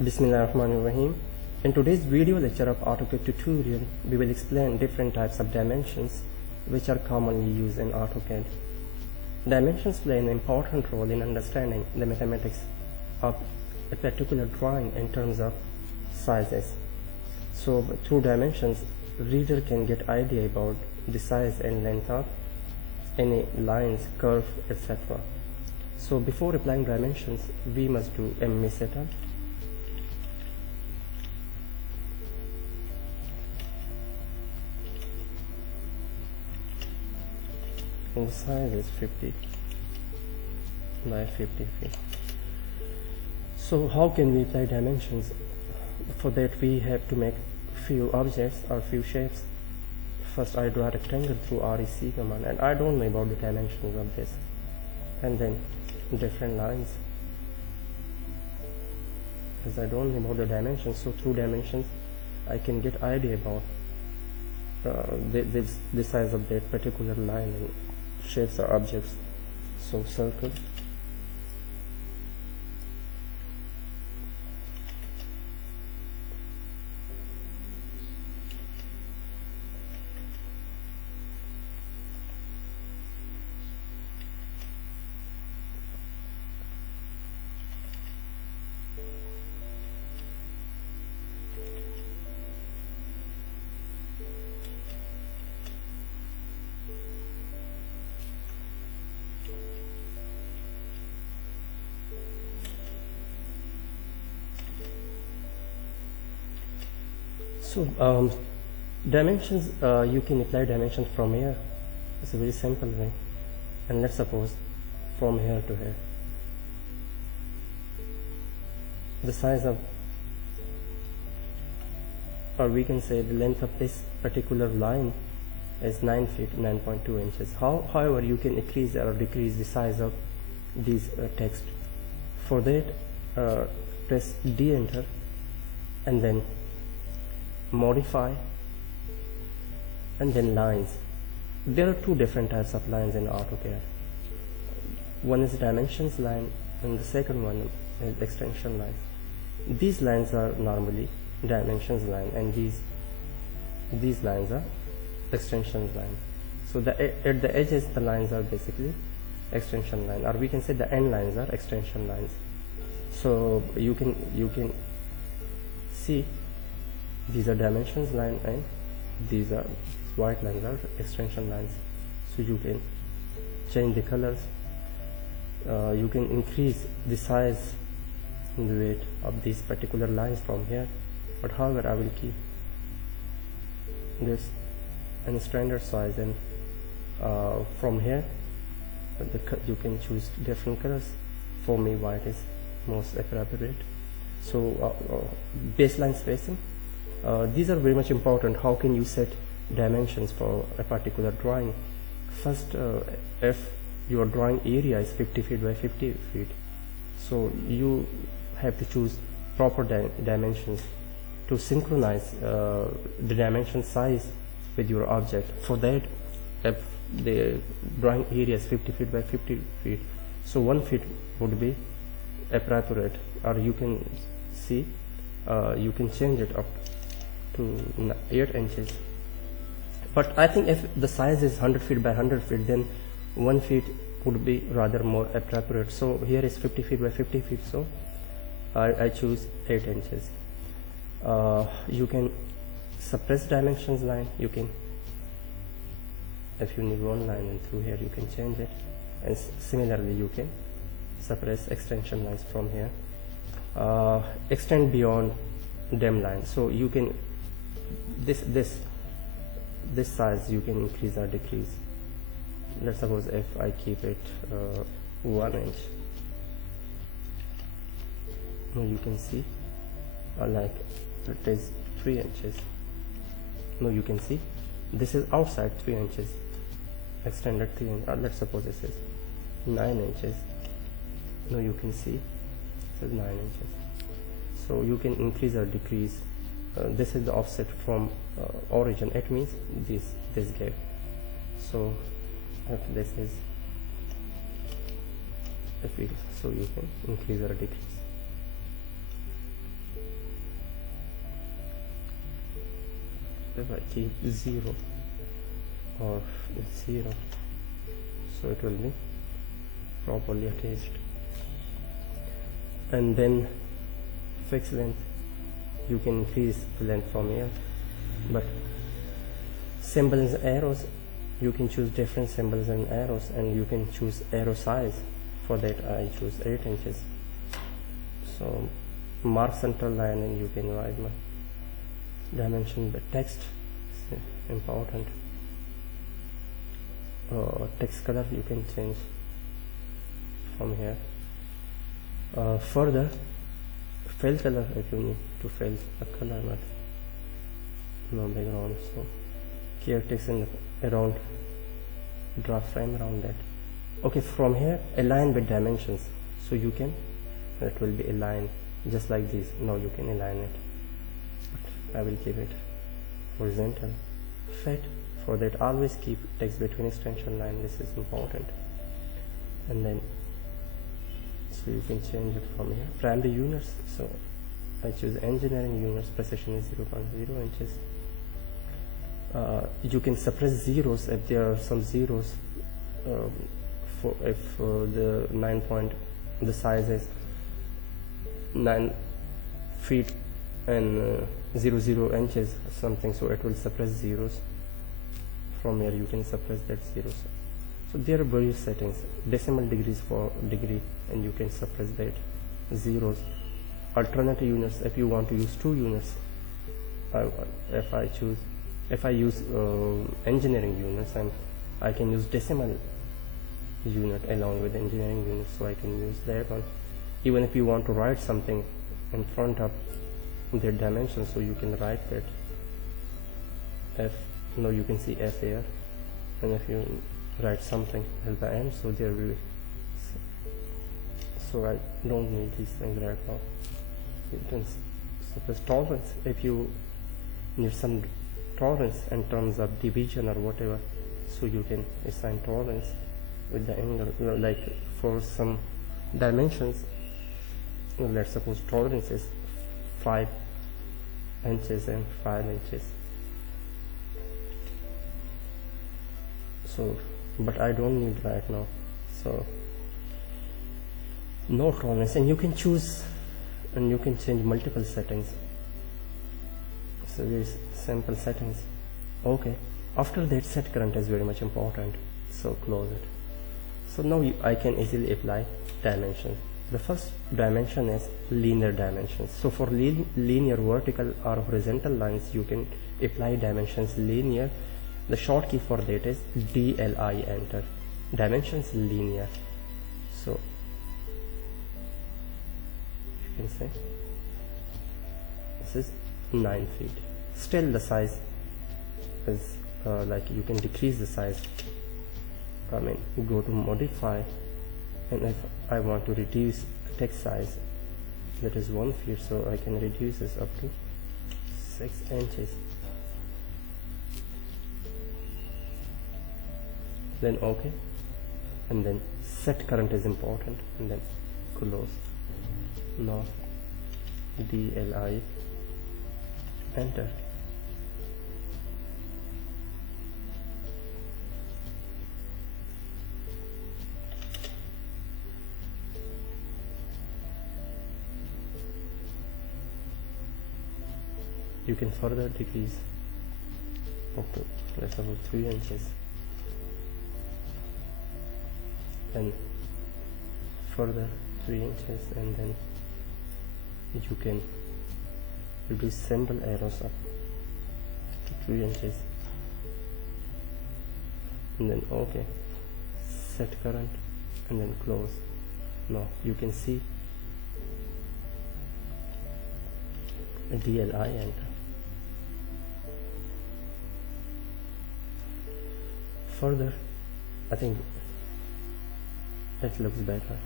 Bismillahirrahmanirrahim. In today's video lecture of AutoCAD tutorial, we will explain different types of dimensions which are commonly used in AutoCAD. Dimensions play an important role in understanding the mathematics of a particular drawing in terms of sizes. So through dimensions, reader can get idea about the size and length of any lines, curve, etc. So before applying dimensions, we must do a mesh setup. And the size is 50 by 50 feet. So how can we apply dimensions? For that we have to make few objects or few shapes. First I draw a rectangle through REC command, and I don't know about the dimensions of this, and then different lines, because I don't know about the dimensions. So through dimensions I can get idea about the size of that particular line and shapes or objects. So circle, so dimensions, you can apply dimensions from here. It's a very simple way, and let's suppose from here to here, the size of, or we can say the length of this particular line is 9 feet 9.2 inches. However, you can increase or decrease the size of these text. For that, press D enter and then modify and then lines. There are two different types of lines in AutoCAD. One is dimensions line and the second one is extension lines. These lines are normally dimensions line, and these lines are extension line. So at the edges the lines are basically extension line, or we can say the end lines are extension lines. So you can see these are dimensions line and these are white lines are extension lines. So you can change the colors, you can increase the size and the weight of these particular lines from here, but however I will keep this in a standard size, and from here you can choose different colors. For me white is most appropriate. So baseline spacing, these are very much important. How can you set dimensions for a particular drawing? First, if your drawing area is 50 feet by 50 feet, so you have to choose proper dimensions to synchronize the dimension size with your object. For that, if the drawing area is 50 feet by 50 feet, so 1 feet would be appropriate, or you can see you can change it up to 8 inches. But I think if the size is 100 feet by 100 feet, then 1 feet would be rather more appropriate. So here is 50 feet by 50 feet, so I choose 8 inches. You can suppress dimensions line. You can, if you need one line and through here you can change it, and similarly you can suppress extension lines from here. Extend beyond dim line, so you can this size you can increase or decrease. Let's suppose if I keep it 1 inch, now you can see like it is 3 inches. Now you can see this is outside 3 inches, extended 3 inches. Let's suppose this is 9 inches. Now you can see this is 9 inches. So you can increase or decrease. This is the offset from origin. It means this gap. So if this is so you can increase or decrease. if I keep 0 or 0, so it will be properly attached. And then fixed length, you can increase the length from here, but symbols and arrows, you can choose different symbols and arrows, and you can choose arrow size. For that I choose 8 inches. So mark center line and you can write my dimension. The text is important. Text color you can change from here. Further, fill color, if you need to fill a color, but no background, so here text in around draft frame around that. Okay, from here align with dimensions, so you can, that will be aligned just like this. Now you can align it, but I will keep it horizontal. Fit, for that always keep text between extension line, this is important. And then so you can change it from here. Primary units, so I choose engineering units, precision is 0.0 inches. You can suppress zeros if there are some zeros. For if the size is 9 feet and 0 inches or something, so it will suppress zeros. From here you can suppress that zeros. So there are various settings. Decimal degrees for degree, and you can suppress that zeros. Alternative units, if you want to use 2 units, if I use engineering units, and I can use decimal unit along with engineering units, so I can use that one. Even if you want to write something in front of their dimensions, so you can write that F. Now you can see F here, and if you write something at the end, so there will be, so I don't need these things right now. You can suppress tolerance, if you need some tolerance in terms of division or whatever, so you can assign tolerance with the angle, like for some dimensions. Let's suppose tolerance is 5 inches and 5 inches. So, but I don't need right now, so no tolerance. And you can choose, and you can change multiple settings. So these simple settings. Okay, after that, set current is very much important, so close it. So now I can easily apply dimensions. The first dimension is linear dimensions. So for linear vertical or horizontal lines, you can apply dimensions linear. The short key for that is DLI, enter. Dimensions linear. So you can say this is 9 feet. Still the size is like you can decrease the size. I mean, go to modify, and if I want to reduce text size, that is 1 feet, so I can reduce this up to 6 inches. Then OK, and then set current is important, and then close. Now DLI, enter. You can further decrease up to, let's suppose, 3 inches, and further 3 inches, and then you can reduce symbol arrows up to 3 inches, and then OK, set current, and then close. Now you can see a DLI, enter. Further, I think it looks better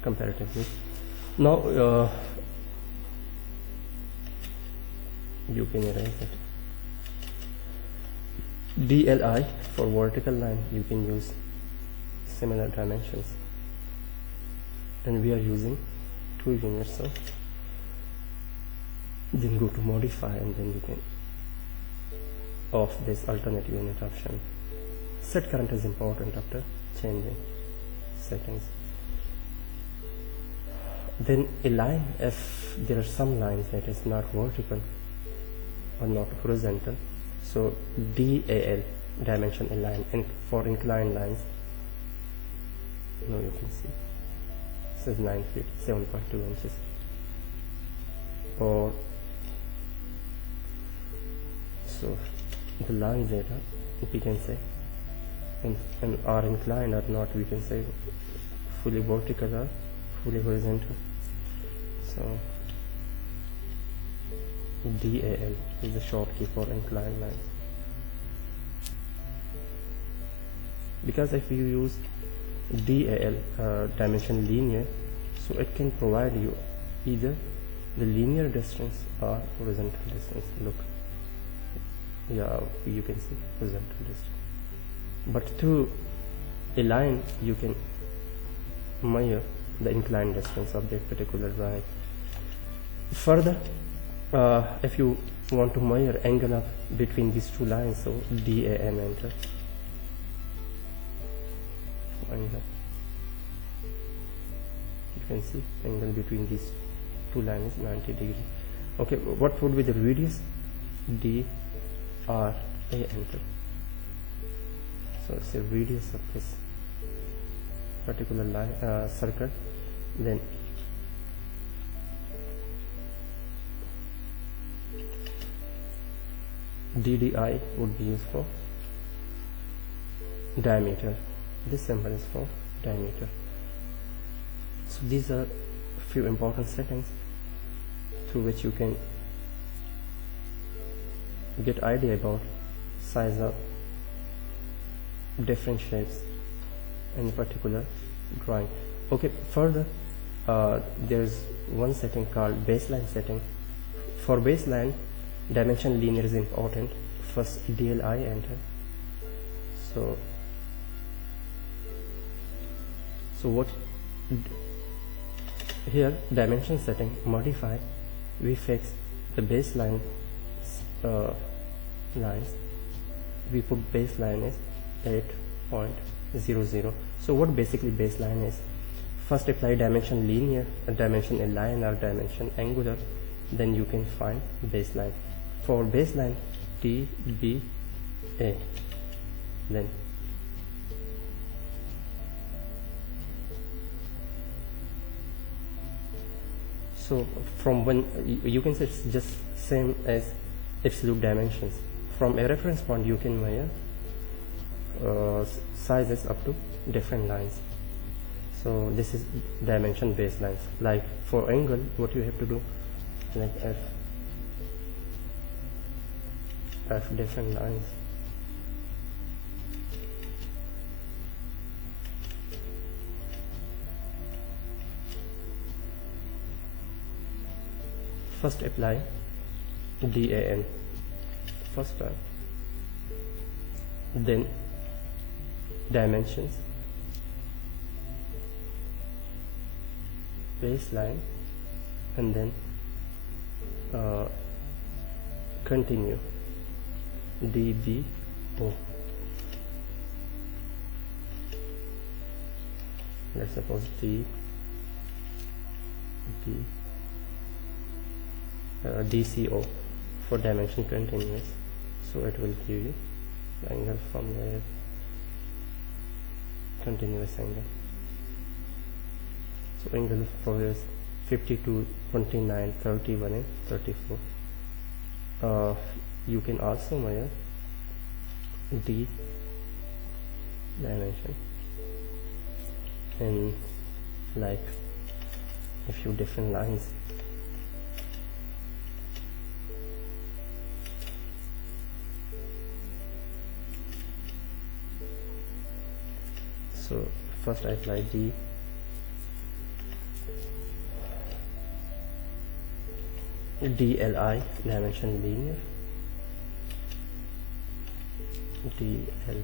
comparatively. Now you can erase it. DLI for vertical line, you can use similar dimensions, and we are using 2 units, so then go to modify, and then you can of this alternate unit option. Set current is important after changing settings. Then align, if there are some lines that is not vertical or not horizontal, so DAL, dimension align, and for inclined lines, you can see it says 9 feet 7.2 inches, or so the lines that are, we can say and are inclined or not, we can say fully vertical or fully horizontal. So DAL is the short key for inclined lines, because if you use DAL, dimension linear, so it can provide you either the linear distance or horizontal distance. Look, yeah, you can see horizontal distance, but to align you can measure the inclined distance of that particular line. Further, if you want to measure angle of between these two lines, so DAN, enter. Angle, you can see angle between these two lines is 90 degrees. Okay, what would be the radius? DRA, enter. So it's the radius of this particular line, circle. Then DDI would be used for diameter. This symbol is for diameter. So these are a few important settings through which you can get idea about size of different shapes in a particular drawing. Okay, further there's one setting called baseline setting. For baseline, dimension linear is important. First DLI, enter. So what here, dimension setting, modify, we fix the baseline lines. We put baseline is 8.00. So what basically baseline is? First apply dimension linear, dimension align, or dimension angular, then you can find baseline. For baseline, TBA, then so from when you can say it's just same as absolute dimensions. From a reference point you can measure sizes up to different lines. So this is dimension baselines. Like for angle, what you have to do, like F different lines. First apply DAN first time, then dimensions, baseline, and then continue DBO. Let's suppose DCO for dimension continuous, so it will give you the angle from the continuous angle. So angle for is 52, 29, 31 and 34. You can also measure D dimension and like a few different lines. So first I apply D, DLI, dimension linear, DLI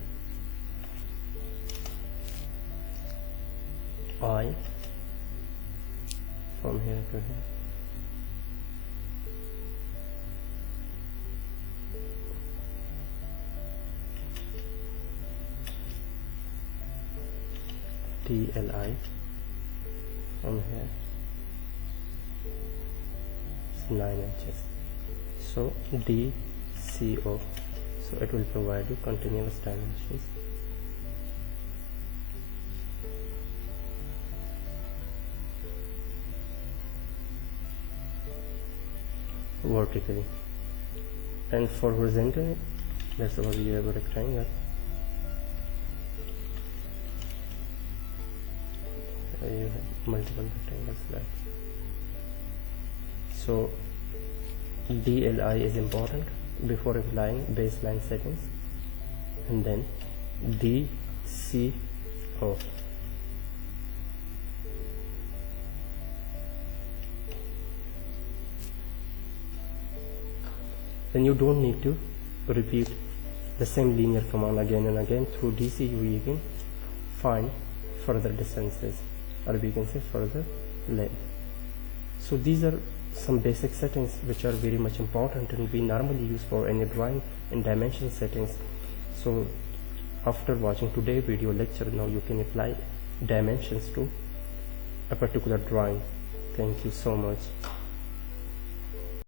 from here to here. DLI from here is 9 inches. So DCO, so it will provide you continuous dimensions. Vertically, and for horizontally, let's suppose you have a rectangle. You have multiple rectangles like so. DLI is important before applying baseline settings, and then DCO. Then you don't need to repeat the same linear command again and again. Through DC you can find further distances, or we can say further length. So these are some basic settings which are very much important and we normally use for any drawing and dimension settings. So after watching today's video lecture, now you can apply dimensions to a particular drawing. Thank you so much.